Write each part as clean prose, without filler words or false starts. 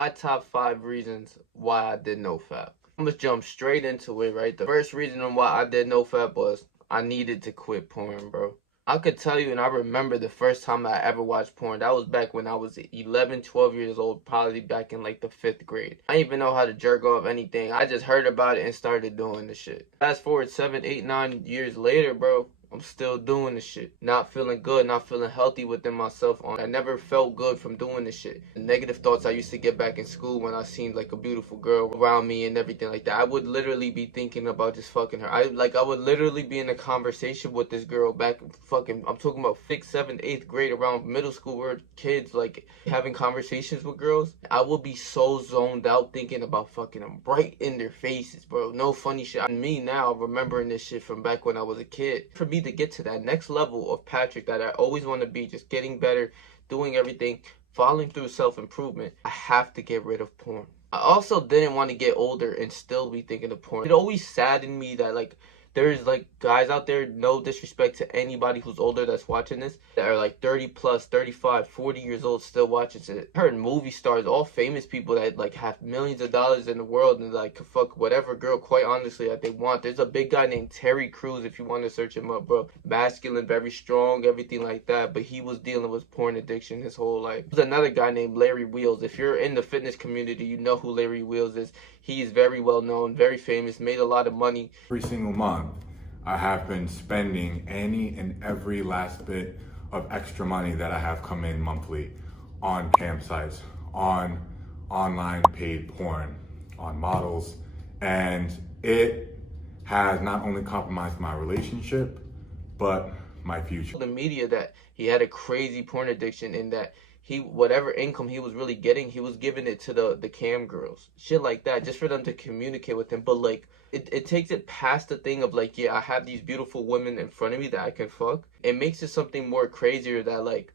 My top 5 reasons why I did No Fap. I'm gonna jump straight into it, right? The first reason on why I did No Fap was I needed to quit porn, bro. I could tell you, and I remember the first time I ever watched porn. That was back when I was 11, 12 years old, probably back in like the 5th grade. I didn't even know how to jerk off anything. I just heard about it and started doing the shit. Fast forward 7, 8, 9 years later, bro. I'm still doing the shit. Not feeling good, not feeling healthy within myself. I never felt good from doing this shit. The negative thoughts I used to get back in school when I seen like a beautiful girl around me and everything like that. I would literally be thinking about just fucking her. I would literally be in a conversation with this girl back fucking, I'm talking about 6th, 7th, 8th grade, around middle school, where kids like having conversations with girls. I would be so zoned out thinking about fucking them right in their faces, bro. No funny shit. Me now remembering this shit from back when I was a kid. For me to get to that next level of Patrick that I always want to be, just getting better, doing everything, following through self-improvement, I have to get rid of porn. I also didn't want to get older and still be thinking of porn. It always saddened me that like there's like guys out there, no disrespect to anybody who's older that's watching this, that are like 30 plus, 35, 40 years old still watching it. I heard movie stars, all famous people that like have millions of dollars in the world and like fuck whatever girl, quite honestly, that they want. There's a big guy named Terry Crews, if you want to search him up, bro. Masculine, very strong, everything like that, but he was dealing with porn addiction his whole life. There's another guy named Larry Wheels. If you're in the fitness community, you know who Larry Wheels is. He is very well known, very famous, made a lot of money. Every single month, I have been spending any and every last bit of extra money that I have come in monthly on campsites, on online paid porn, on models, and it has not only compromised my relationship, but my future. The media that he had a crazy porn addiction and that he, whatever income he was really getting, he was giving it to the cam girls, shit like that, just for them to communicate with him. But like it takes it past the thing of like, yeah, I have these beautiful women in front of me that I can fuck. It makes it something more crazier that like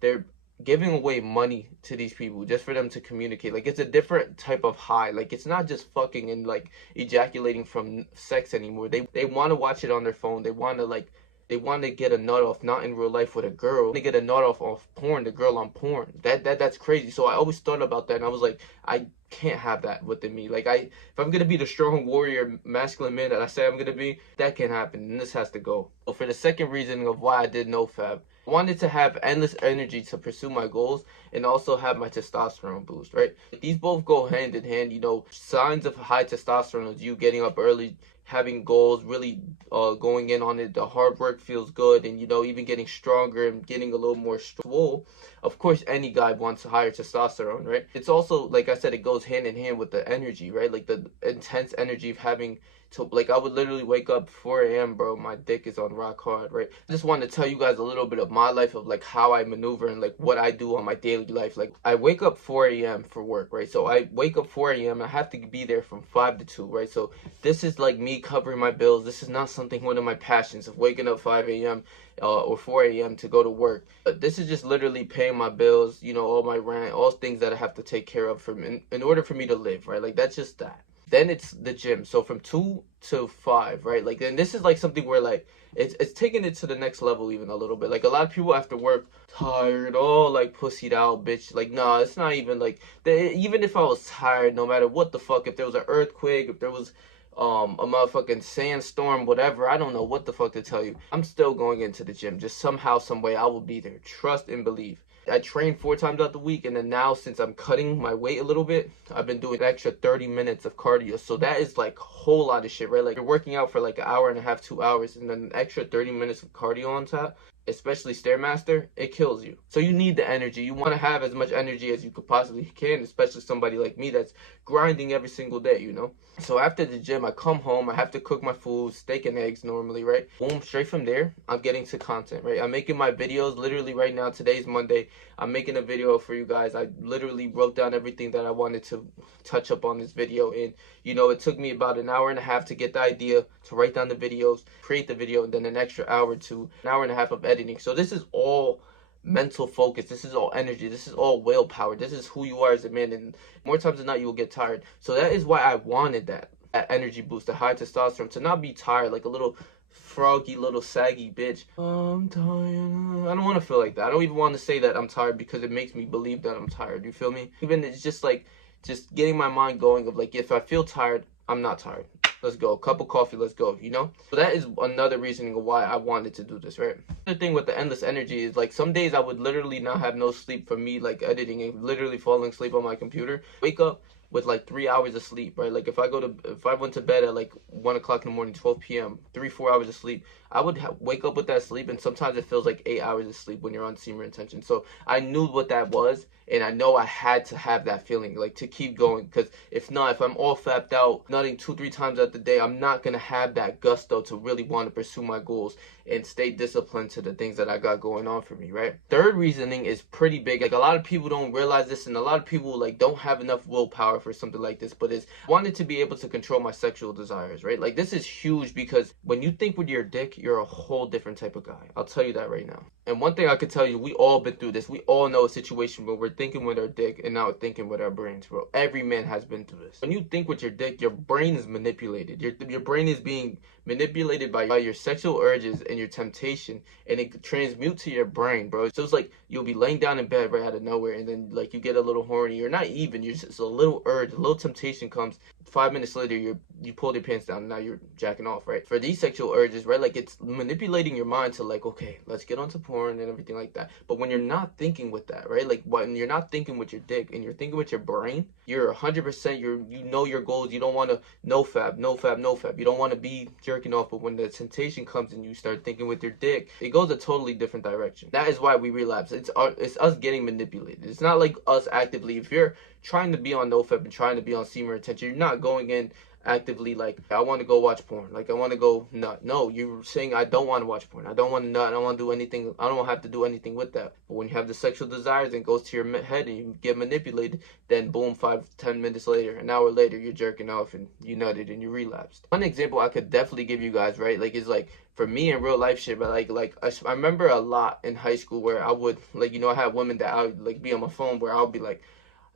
they're giving away money to these people just for them to communicate. Like it's a different type of high. Like it's not just fucking and like ejaculating from sex anymore. They want to watch it on their phone. They want to get a nut off, not in real life with a girl. They get a nut off porn, the girl on porn. That's crazy. So I always thought about that, and I was like, I can't have that within me. Like if I'm gonna be the strong warrior, masculine man that I say I'm gonna be, that can't happen, and this has to go. So for the second reason of why I did No Fap, I wanted to have endless energy to pursue my goals and also have my testosterone boost, right? These both go hand in hand. You know, signs of high testosterone is you getting up early, having goals, really going in on it. The hard work feels good, and you know, even getting stronger and getting a little more swole. Of course, any guy wants a higher testosterone, right? It's also, like I said, it goes hand in hand with the energy, right? Like the intense energy of having to, like, I would literally wake up 4 a.m., bro. My dick is on rock hard, right? I just want to tell you guys a little bit of my life, of like how I maneuver and like what I do on my daily life. Like I wake up 4 a.m. for work, right? So I wake up 4 a.m. I have to be there from 5 to 2, right? So this is like me covering my bills. This is not something, one of my passions of waking up 5 a.m. Or 4 a.m. to go to work. But this is just literally paying my bills, you know, all my rent, all things that I have to take care of in order for me to live, right? Like that's just that. Then it's the gym. So from 2 to 5, right? Like, and this is like something where like it's taking it to the next level even a little bit. Like a lot of people after work tired, all like pussied out, bitch. Like nah, it's not even like even if I was tired, no matter what the fuck, if there was an earthquake, if there was a motherfucking sandstorm, whatever, I don't know what the fuck to tell you, I'm still going into the gym. Just somehow, some way, I will be there. Trust and believe. I train 4 times out the week, and then now since I'm cutting my weight a little bit, I've been doing an extra 30 minutes of cardio. So that is like a whole lot of shit, right? Like you're working out for like an hour and a half, 2 hours, and then an extra 30 minutes of cardio on top, especially Stairmaster, it kills you. So you need the energy. You want to have as much energy as you could possibly can, especially somebody like me that's grinding every single day, you know? So after the gym, I come home, I have to cook my food, steak and eggs normally, right? Boom, straight from there, I'm getting to content, right? I'm making my videos literally right now. Today's Monday. I'm making a video for you guys. I literally wrote down everything that I wanted to touch up on this video. And, you know, it took me about an hour and a half to get the idea, to write down the videos, create the video, and then an extra hour to an hour and a half of editing. So this is all mental focus. This is all energy. This is all willpower. This is who you are as a man, and more times than not you will get tired. So that is why I wanted that energy boost, the high testosterone, to not be tired like a little froggy little saggy bitch. I'm tired. I don't want to feel like that. I don't even want to say that I'm tired because it makes me believe that I'm tired. You feel me? Even it's just like just getting my mind going of like, if I feel tired, I'm not tired. Let's go. Cup of coffee, let's go, you know? So that is another reasoning of why I wanted to do this, right? The thing with the endless energy is like some days I would literally not have no sleep from me like editing and literally falling asleep on my computer. Wake up with like 3 hours of sleep, right? Like if I went to bed at like 1 o'clock in the morning, 12 p.m., 4 hours of sleep, I would wake up with that sleep, and sometimes it feels like 8 hours of sleep when you're on semen retention. So I knew what that was, and I know I had to have that feeling, like to keep going, because if not, if I'm all fapped out, nutting 2-3 times out the day, I'm not gonna have that gusto to really want to pursue my goals and stay disciplined to the things that I got going on for me, right? Third reasoning is pretty big. Like a lot of people don't realize this, and a lot of people like don't have enough willpower for something like this, but it's wanted to be able to control my sexual desires, right? Like this is huge because when you think with your dick, you're a whole different type of guy. I'll tell you that right now. And one thing I could tell you, we all been through this. We all know a situation where we're thinking with our dick and now thinking with our brains, bro. Every man has been through this. When you think with your dick, your brain is manipulated. Your brain is being manipulated by your sexual urges and your temptation, and it transmutes to your brain, bro. So it's like you'll be laying down in bed right out of nowhere, and then like you get a little horny. You're not even. You're just a little urge, a little temptation comes. 5 minutes later, you pulled your pants down. And now you're jacking off, right? For these sexual urges, right? Like it's manipulating your mind to like, okay, let's get onto porn and everything like that. But when you're not thinking with that, right? Like when you're not thinking with your dick and you're thinking with your brain, you're 100%. You know your goals. You don't want to no fap, no fap, no fap. You don't want to be jerking off. But when the temptation comes and you start thinking with your dick, it goes a totally different direction. That is why we relapse. It's us getting manipulated. It's not like us actively. If you're trying to be on no fap and trying to be on semen retention, you're not going in actively like I want to go watch porn, like I want to go nut. No, you're saying I don't want to watch porn, I don't want to nut, I don't want to do anything, I don't have to do anything with that. But when you have the sexual desires and it goes to your head and you get manipulated, then boom, 5-10 minutes later, an hour later, you're jerking off and you nutted and you relapsed. One example I could definitely give you guys, right, like is like for me in real life shit, but I remember a lot in high school where I would like, you know, I had women that I would like be on my phone where I would be like,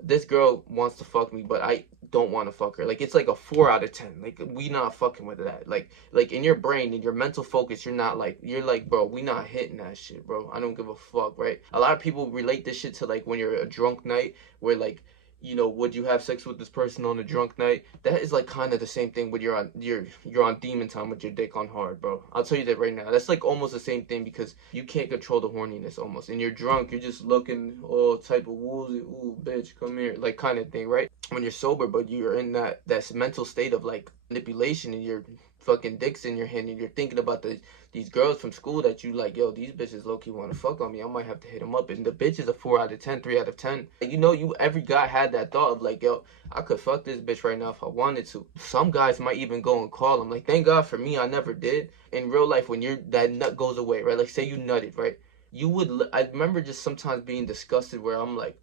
this girl wants to fuck me, but I don't want to fuck her. Like it's like a 4 out of 10. Like we not fucking with that. Like in your brain, in your mental focus, you're like, bro, we not hitting that shit, bro. I don't give a fuck, right? A lot of people relate this shit to like when you're a drunk night, where like, you know, would you have sex with this person on a drunk night? That is like kind of the same thing when you're on demon time with your dick on hard, bro. I'll tell you that right now. That's like almost the same thing because you can't control the horniness almost. And you're drunk, you're just looking all type of woozy, ooh, bitch, come here, like kind of thing, right? When you're sober, but you're in that mental state of like manipulation and your fucking dick's in your hand and you're thinking about these girls from school that you like, yo, these bitches low-key want to fuck on me, I might have to hit them up, and the bitch is a 4 out of 10, 3 out of 10. Like, you know, every guy had that thought of like, yo, I could fuck this bitch right now if I wanted to. Some guys might even go and call them. Like, thank God for me, I never did. In real life, when that nut goes away, right? Like, say you nutted, right? I remember just sometimes being disgusted where I'm like,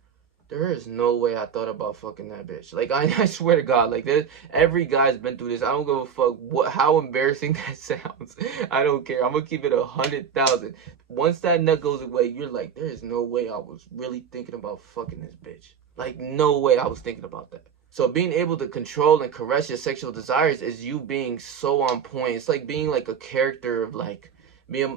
there is no way I thought about fucking that bitch. Like I swear to God, like every guy's been through this. I don't give a fuck how embarrassing that sounds. I don't care. I'm gonna keep it 100,000. Once that nut goes away, you're like, there is no way I was really thinking about fucking this bitch. Like no way I was thinking about that. So being able to control and caress your sexual desires is you being so on point. It's like being like a character of like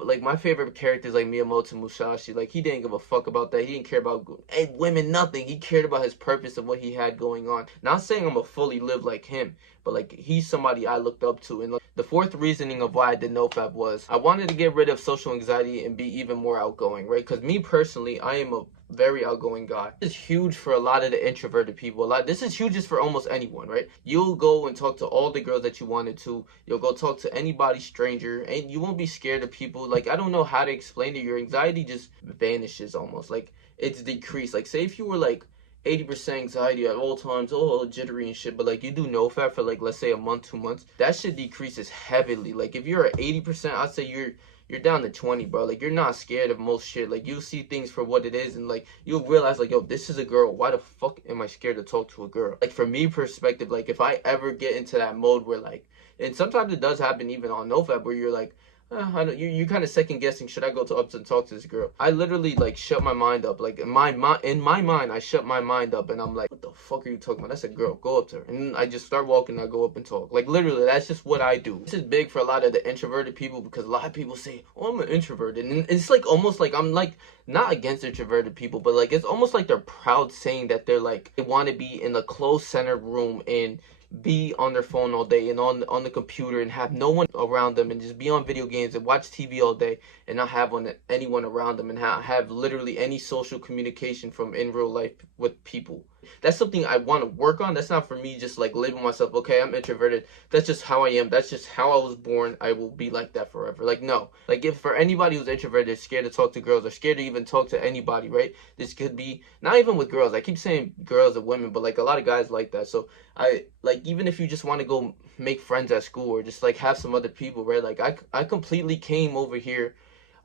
like my favorite character is like Miyamoto Musashi. Like he didn't give a fuck about that. He didn't care about women, nothing. He cared about his purpose and what he had going on. Not saying I'm gonna fully live like him, but like he's somebody I looked up to. And like, the fourth reasoning of why I did No Fap was I wanted to get rid of social anxiety and be even more outgoing, right? Because me personally, I am a very outgoing guy. This is huge for a lot of the introverted people. This is huge just for almost anyone, right? You'll go and talk to all the girls that you wanted to. You'll go talk to anybody stranger, and you won't be scared of people. Like I don't know how to explain it. Your anxiety just vanishes almost. Like it's decreased. Like say if you were like 80% anxiety at all times, all jittery and shit, but like you do no fap for like let's say a month, 2 months, that shit decreases heavily. Like if you're at 80%, I'd say you're down to 20, bro. Like you're not scared of most shit. Like you see things for what it is, and like you'll realize like, yo, this is a girl. Why the fuck am I scared to talk to a girl? Like for me perspective, like if I ever get into that mode where like, and sometimes it does happen even on NoFap where you're like, I don't, you kind of second guessing. Should I go to up and talk to this girl? I literally like shut my mind up. Like in my mind, I shut my mind up, and I'm like, what the fuck are you talking about? That's a girl. Go up to her, and I just start walking. And I go up and talk. Like literally, that's just what I do. This is big for a lot of the introverted people because a lot of people say, "Oh, I'm an introvert," and it's like almost like I'm like not against introverted people, but like it's almost like they're proud saying that they're like they want to be in a closed center room and be on their phone all day and on the computer and have no one around them and just be on video games and watch TV all day and not have anyone around them and have literally any social communication from in real life with people. That's something I want to work on. That's not for me just like label myself, okay, I'm introverted. That's just how I am. That's just how I was born. I will be like that forever. Like no. Like if for anybody who's introverted, scared to talk to girls or scared to even talk to anybody, right? This could be not even with girls. I keep saying girls and women, but like a lot of guys like that. So I like even if you just want to go make friends at school or just like have some other people, right? Like I completely came over here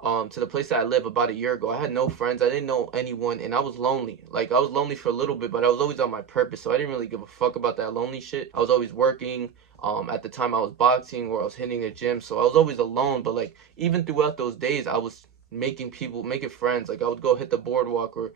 to the place that I live about a year ago. I had no friends. I didn't know anyone and I was lonely. Like I was lonely for a little bit, but I was always on my purpose. So I didn't really give a fuck about that lonely shit. I was always working. At the time I was boxing or I was hitting a gym. So I was always alone, but like even throughout those days I was making friends. Like I would go hit the boardwalk or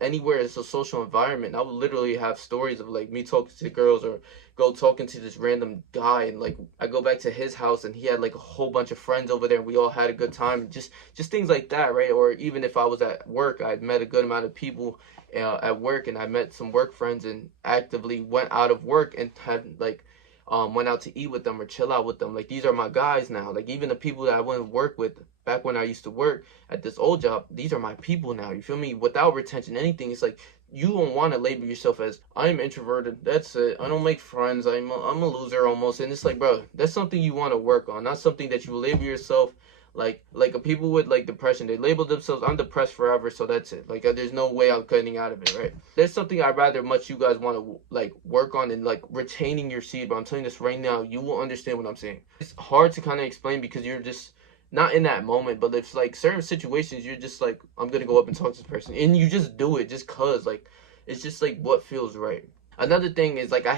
anywhere it's a social environment. I would literally have stories of like me talking to girls or go talking to this random guy, and like I go back to his house and he had like a whole bunch of friends over there and we all had a good time. Just things like that, right? Or even if I was at work, I'd met a good amount of people at work, and I met some work friends and actively went out of work and had like went out to eat with them or chill out with them. Like these are my guys now. Like even the people that I went to work with back when I used to work at this old job, these are my people now. You feel me? Without retention, anything. It's like you don't want to label yourself as I'm introverted. That's it. I don't make friends. I'm a loser almost. And it's like, bro, that's something you want to work on, not something that you label yourself like people with like depression, they label themselves I'm depressed forever, so that's it. Like there's no way I'm getting out of it, right? There's something I'd rather much you guys want to like work on and like retaining your seed. But I'm telling you this right now, you will understand what I'm saying. It's hard to kind of explain because you're just not in that moment, but it's like certain situations you're just like I'm gonna go up and talk to this person and you just do it just cause like it's just like what feels right. Another thing is like I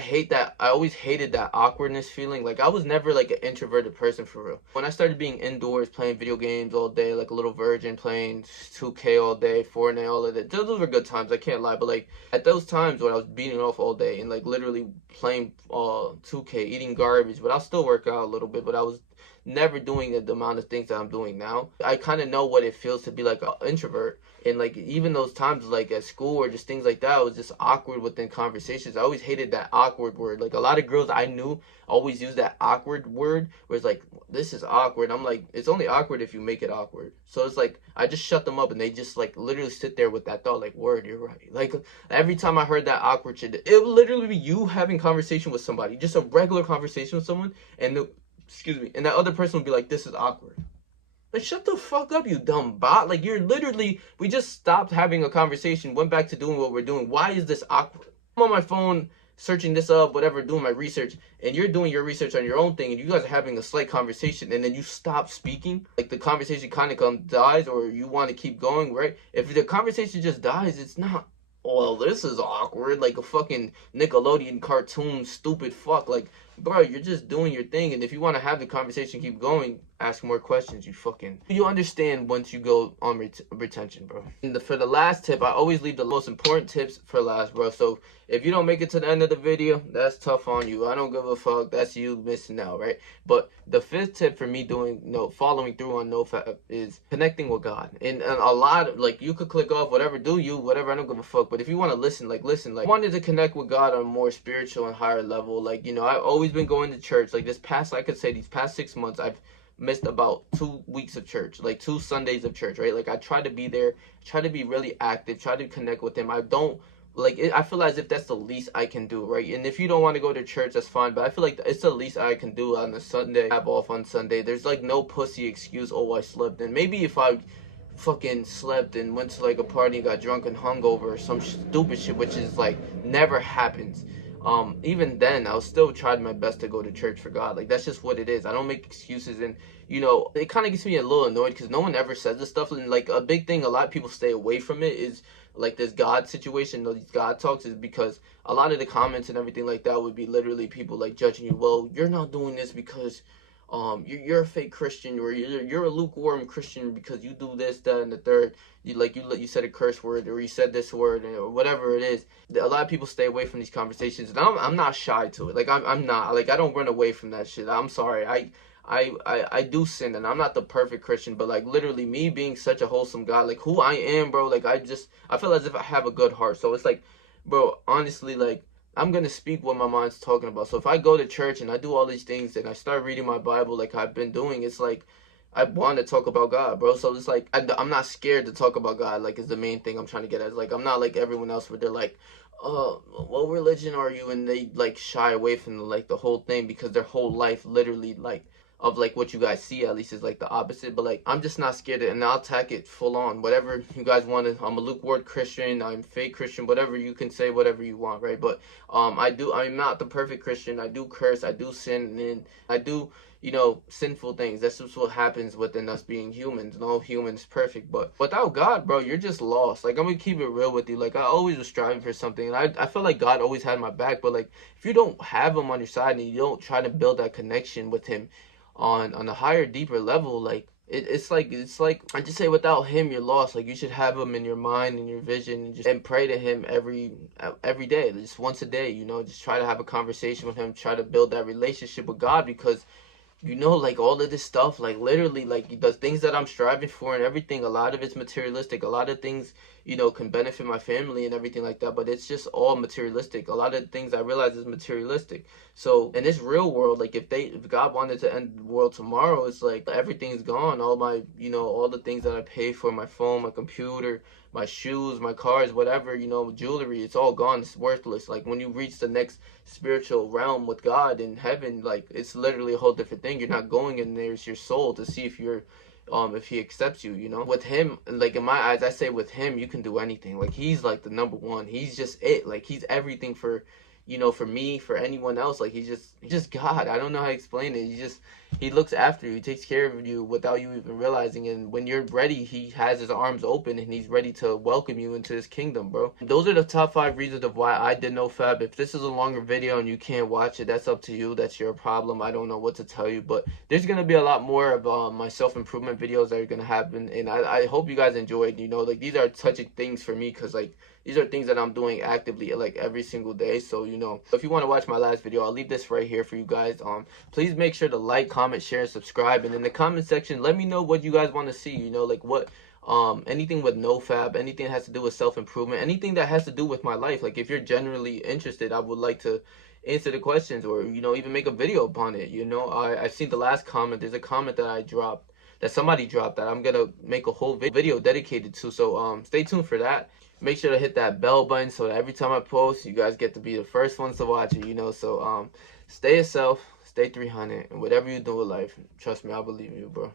always hated that awkwardness feeling. Like I was never like an introverted person for real. When I started being indoors playing video games all day, like a little virgin playing 2K all day, Fortnite, all of that, those were good times, I can't lie. But like at those times when I was beating off all day and like literally playing 2K, eating garbage, but I'll still work out a little bit, but I was never doing the amount of things that I'm doing now. I kind of know what it feels to be like an introvert. And like even those times like at school or just things like that, I was just awkward within conversations. I always hated that awkward word. Like a lot of girls I knew always use that awkward word where it's like, this is awkward. I'm like, it's only awkward if you make it awkward. So it's like I just shut them up and they just like literally sit there with that thought like, word, you're right. Like every time I heard that awkward shit, it would literally be you having conversation with somebody, just a regular conversation with someone, and excuse me, and that other person would be like, this is awkward. Like, shut the fuck up, you dumb bot. Like, you're literally, we just stopped having a conversation, went back to doing what we're doing. Why is this awkward? I'm on my phone searching this up, whatever, doing my research, and you're doing your research on your own thing, and you guys are having a slight conversation, and then you stop speaking. Like, the conversation kind of dies, or you want to keep going, right? If the conversation just dies, it's not, well, this is awkward, like a fucking Nickelodeon cartoon, stupid fuck. Like, bro, you're just doing your thing, and if you want to have the conversation keep going, ask more questions. You understand once you go on retention, bro. And for the last tip, I always leave the most important tips for last, bro. So if you don't make it to the end of the video, that's tough on you. I don't give a fuck. That's you missing out, right? But the fifth tip for me following through on No Fap is connecting with God. And a lot of, like, you could click off whatever, do you, whatever, I don't give a fuck. But if you want to listen, like, I wanted to connect with God on a more spiritual and higher level. Like, I've always been going to church. Like, these past 6 months, I've missed about 2 weeks of church, like 2 Sundays of church, right? Like I try to be there, try to be really active, try to connect with him. I don't like it, I feel as if that's the least I can do, right? And if you don't want to go to church, that's fine, but I feel like it's the least I can do on a Sunday. I have off on Sunday. There's like no pussy excuse, oh, I slept. And maybe if I fucking slept and went to like a party and got drunk and hungover or some stupid shit, which is like never happens, even then I'll still try my best to go to church for God. Like that's just what it is. I don't make excuses. And it kind of gets me a little annoyed because no one ever says this stuff. And like a big thing a lot of people stay away from it is like this God situation, these God talks, is because a lot of the comments and everything like that would be literally people like judging you. Well, you're not doing this because you're a fake Christian, or you're a lukewarm Christian because you do this, that, and the third. You said a curse word, or you said this word, or whatever it is. A lot of people stay away from these conversations, and I'm not shy to it. Like I'm not, like, I don't run away from that shit. I'm sorry. I do sin, and I'm not the perfect Christian, but like literally me being such a wholesome God, like who I am, bro. Like I feel as if I have a good heart. So it's like, bro, honestly, like I'm gonna speak what my mind's talking about. So if I go to church and I do all these things and I start reading my Bible like I've been doing, it's like I want to talk about God, bro. So it's like I'm not scared to talk about God. Like, is the main thing I'm trying to get at. It's like I'm not like everyone else where they're like, what religion are you? And they like shy away from like the whole thing because their whole life literally like of like what you guys see at least is like the opposite. But like I'm just not scared of it, and I'll attack it full on. Whatever you guys want to, I'm a lukewarm Christian, I'm fake Christian, whatever, you can say whatever you want, right? But I'm not the perfect Christian. I do curse, I do sin, and I do, sinful things. That's just what happens within us being humans. No human's perfect, but without God, bro, you're just lost. Like, I'm gonna keep it real with you. Like, I always was striving for something, and I feel like God always had my back. But like, if you don't have him on your side and you don't try to build that connection with him on a higher, deeper level, like it's like I just say, without him you're lost. Like, you should have him in your mind and your vision, and pray to him every day, just once a day. Just try to have a conversation with him, try to build that relationship with God, because like all of this stuff, like literally, like the things that I'm striving for and everything, a lot of it's materialistic. A lot of things, can benefit my family and everything like that, but it's just all materialistic. A lot of things I realize is materialistic. So in this real world, like if God wanted to end the world tomorrow, it's like everything's gone. All my, all the things that I pay for, my phone, my computer, my shoes, my cars, whatever, jewelry, it's all gone. It's worthless. Like, when you reach the next spiritual realm with God in heaven, like, it's literally a whole different thing. You're not going in there. It's your soul to see if he accepts you. With him, like, in my eyes, I say with him you can do anything. Like, he's like the number one. He's just it. Like, he's everything for me, for anyone else. Like, he's just God. I don't know how to explain it. He looks after you. He takes care of you without you even realizing. And when you're ready, he has his arms open and he's ready to welcome you into his kingdom, bro. Those are the top 5 reasons of why I did No Fap. If this is a longer video and you can't watch it, that's up to you. That's your problem. I don't know what to tell you, but there's gonna be a lot more of my self-improvement videos that are gonna happen, and I hope you guys enjoyed. Like, these are touching things for me, because like these are things that I'm doing actively, like, every single day. So if you want to watch my last video, I'll leave this right here for you guys. Please make sure to like, comment, share, and subscribe. And in the comment section, let me know what you guys want to see. Like, what anything with No Fap, anything that has to do with self-improvement, anything that has to do with my life. Like, if you're generally interested, I would like to answer the questions, or even make a video upon it. I've seen the last comment. There's a comment that somebody dropped, that I'm gonna make a whole video dedicated to. So stay tuned for that. Make sure to hit that bell button so that every time I post, you guys get to be the first ones to watch it. So stay yourself, stay 300, and whatever you do with life, trust me, I believe in you, bro.